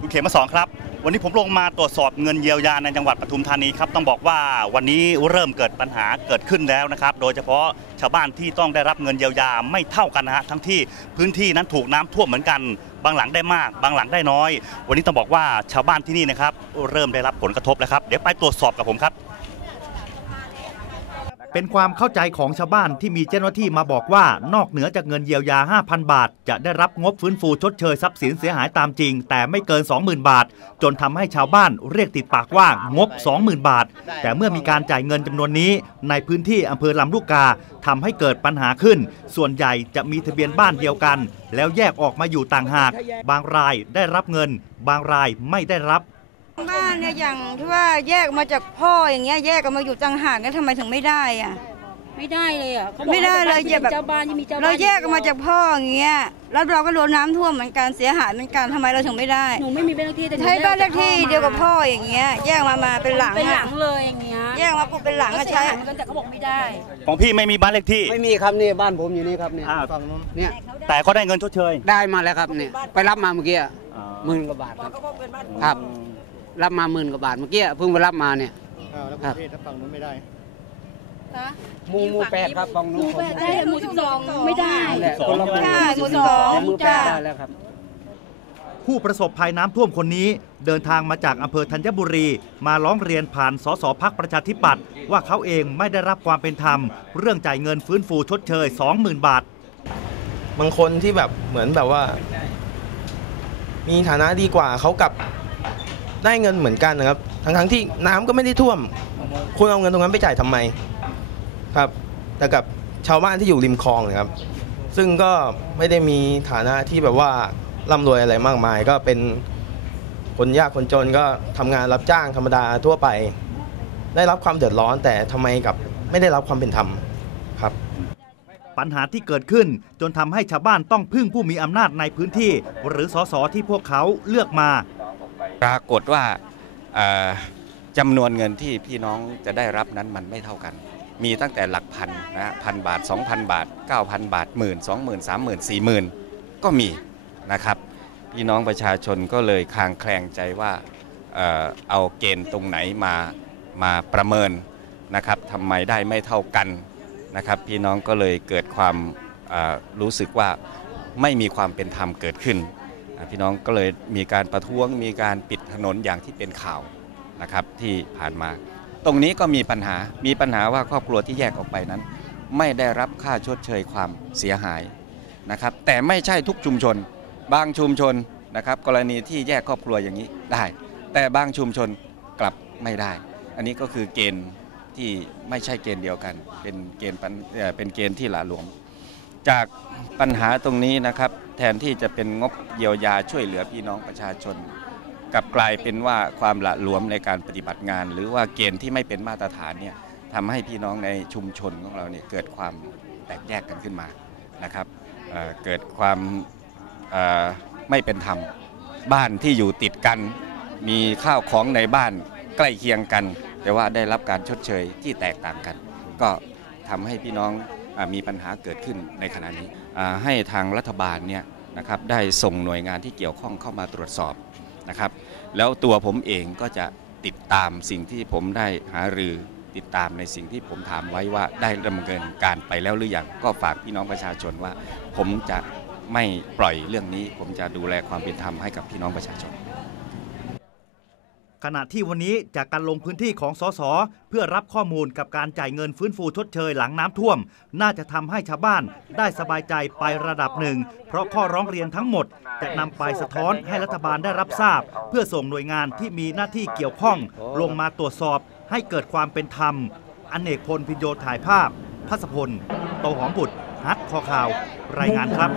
คุณเขมมาสอนครับ วันนี้ผมลงมาตรวจสอบเงินเยียวยาในจังหวัดปทุมธานีครับ ต้องบอกว่าวันนี้เริ่มเกิดปัญหาเกิดขึ้นแล้วนะครับ โดยเฉพาะชาวบ้านที่ต้องได้รับเงินเยียวยาไม่เท่ากันนะฮะทั้งที่พื้นที่นั้นถูกน้ำท่วมเหมือนกัน บางหลังได้มาก บางหลังได้น้อย วันนี้ต้องบอกว่าชาวบ้านที่นี่นะครับเริ่มได้รับผลกระทบแล้วครับ เดี๋ยวไปตรวจสอบกับผมครับ เป็นความเข้าใจของชาวบ้านที่มีเจ้าหน้าที่มาบอกว่านอกเหนือจากเงินเยียวยา 5,000 บาท จะได้รับงบฟื้นฟูชดเชยทรัพย์สินเสียหายตามจริง แต่ไม่เกิน 20,000 บาท จนทำให้ชาวบ้านเรียกติดปากว่างบ 20,000 บาท แต่เมื่อมีการจ่ายเงินจำนวนนี้ ในพื้นที่อำเภอลำลูกกาทำให้เกิดปัญหาขึ้น ส่วนใหญ่จะมีทะเบียนบ้านเดียวกัน แล้วแยกออกมาอยู่ต่างหาก บางรายได้รับเงิน บางรายไม่ได้รับ เนี่ยอย่างที่ว่าแยกมาจากพ่ออย่างเงี้ยแยกกันมาอยู่ต่างหากกันทำไมถึงไม่ได้อะไม่ได้เลยอะเขาบอกไม่ได้เลยให้อย่าแบบเจ้าบ้านยังมีเจ้าบ้านเราแยกกันมาจากพ่ออย่างเงี้ยแล้วเราก็โดนน้ำท่วมเหมือนกันเสียหายเหมือนกันทำไมเราถึงไม่ได้หนูไม่มีบ้านเลขที่แต่หนูใช้บ้านเลขที่แกเดียวกับพ่ออย่างเงี้ยแยกมามาเป็นหลังเป็นหลัอะงเลยอย่างเงี้ยแยกมาปุ๊บเป็นหลังก็อะเสียใช้หายเหมือนกันแต่เขาบอกไม่ได้ ของพี่ไม่มีบ้านเลขที่ไม่มีครับนี่บ้านผมอยู่นี่ครับเนี่ยอ่าฝั่งนู้นเนี่ยแต่ก็ได้เงินชดเชยได้มาแล้วครับเนี่ยไปรับมาเมื่อกี้อะหมื่นกว่าบาทครับค รับรับมาหมื่นกว่าบาทเมื่อกี้เพิ่งไปรับมาเนี่ย อ้าวแล้วครัปบระเทศถ้าฝั่งนู้นไม่ได้หมู่หมู่แปดครับฝั่งหนู้มู่นแปดได้หมู่สิบสองไม่ได้นั่นแหละคนละหมู่ใช่หมู่สิบแต่สองหมู่แปจ้าดได้แล้วครับ ผู้ประสบภัยน้ำท่วมคนนี้ เดินทางมาจากอำเภอธัญบุรี มาร้องเรียนผ่านสสพักประชาธิปัตย์ว่าเขาเองไม่ได้รับความเป็นธรรม เรื่องจ่ายเงินฟื้นฟูชดเชย 20,000 บาท บางคนที่แบบเหมือนแบบว่า มีฐานะดีกว่าเขากลับ ได้เงินเหมือนกันนะครับทั้งทั้งๆที่น้ำก็ไม่ได้ท่วม คุณเอาเงินตรงนั้นไปจ่ายทำไมครับแต่กับชาวบ้านที่อยู่ริมคลองนะครับ ซึ่งก็ไม่ได้มีฐานะที่แบบว่าร่ำรวยอะไรมากมาย ก็เป็นคนยากคนจนก็ทำงานรับจ้างธรรมดาทั่วไป ได้รับความเดือดร้อนแต่ทำไมกับไม่ได้รับความเป็นธรรมครับปัญหาที่เกิดขึ้นจนทำให้ชาวบ้านต้องพึ่งผู้มีอำนาจในพื้นที่ หรือสสที่พวกเขาเลือกมา ปรากฏว่าจำนวนเงินที่พี่น้องจะได้รับนั้นมันไม่เท่ากัน มีตั้งแต่หลักพันนะพันบาท 2,000 บาท 9,000 บาทหมื่นสองหมื่นสามหมื่นสี่หมื่นก็มีนะครับ พี่น้องประชาชนก็เลยคลางแคลงใจว่าเอาเกณฑ์ตรงไหนมามาประเมินนะครับทำไมได้ไม่เท่ากันนะครับ พี่น้องก็เลยเกิดความรู้สึกว่าไม่มีความเป็นธรรมเกิดขึ้น พี่น้องก็เลยมีการประท้วงมีการปิดถนนอย่างที่เป็นข่าวนะครับที่ผ่านมา ตรงนี้ก็มีปัญหามีปัญหาว่าครอบครัวที่แยกออกไปนั้น ไม่ได้รับค่าชดเชยความเสียหายนะครับ แต่ไม่ใช่ทุกชุมชน บางชุมชนนะครับ กรณีที่แยกครอบครัวอย่างนี้ได้ แต่บางชุมชนกลับไม่ได้ อันนี้ก็คือเกณฑ์ที่ไม่ใช่เกณฑ์เดียวกัน เป็นเกณฑ์เป็นเกณฑ์ที่หละหลวม จากปัญหาตรงนี้นะครับ แทนที่จะเป็นงบเยียวยาช่วยเหลือพี่น้องประชาชนกลับกลายเป็นว่าความละหลวมในการปฏิบัติงาน หรือว่าเกณฑ์ที่ไม่เป็นมาตรฐานเนี่ยทำให้พี่น้องในชุมชนของเราเนี่ยเกิดความแตกแยกกันขึ้นมานะครับเเกิดความไม่เป็นธรรมบ้านที่อยู่ติดกัน มีข้าวของในบ้านใกล้เคียงกัน แต่ว่าได้รับการชดเชยที่แตกต่างกัน ก็ทำให้พี่น้อง มีปัญหาเกิดขึ้นในขณะนี้ให้ทางรัฐบาลเนี่ยนะครับได้ส่งหน่วยงานที่เกี่ยวข้องเข้ามาตรวจสอบนะครับ แล้วตัวผมเองก็จะติดตามสิ่งที่ผมได้หารือติดตามในสิ่งที่ผมถามไว้ว่าได้ดำเนินการไปแล้วหรือยังก็ฝากพี่น้องประชาชนว่า ผมจะไม่ปล่อยเรื่องนี้ ผมจะดูแลความเป็นธรรมให้กับพี่น้องประชาชน ขณะที่วันนี้จากการลงพื้นที่ของสสเพื่อรับข้อมูลกับการจ่ายเงินฟื้นฟูชดเชยหลังน้ำท่วม น่าจะทำให้ชาวบ้านได้สบายใจไประดับหนึ่ง เพราะข้อร้องเรียนทั้งหมด จะนำไปสะท้อนให้รัฐบาลได้รับทราบ เพื่อส่งหน่วยงานที่มีหน้าที่เกี่ยวข้อง ลงมาตรวจสอบให้เกิดความเป็นธรรมอเนกพลพิโยถ่ายภาพพัสพล โตหอมบุตรฮัทคอข่าว รายงานครับ